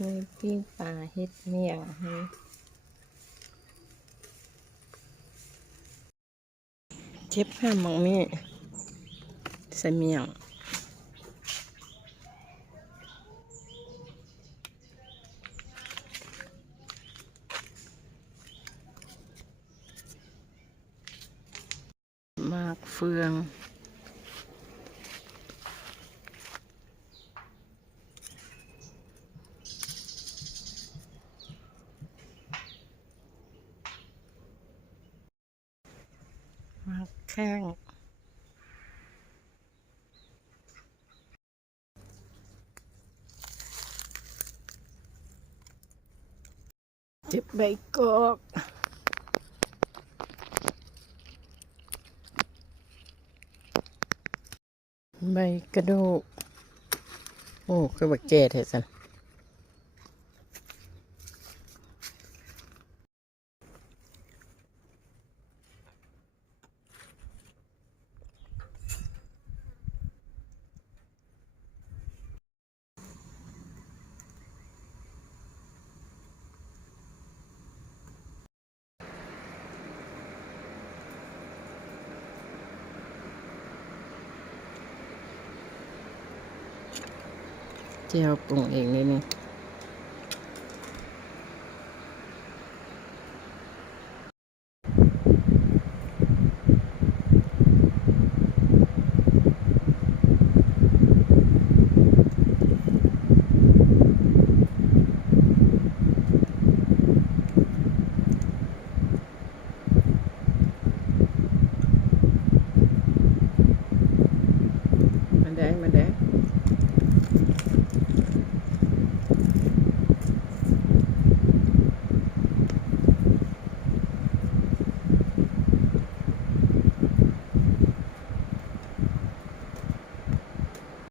มีปิ้งปลาเฮ็ดเมี่ยงเจ็บห้ามมองมีใส่เมี่ยงมากเฟืองมากแข้งเจ็บใบกอกใบกระดูกโอ้คือบักแก่เถอะสันเจียวปรุงเองนิดนึง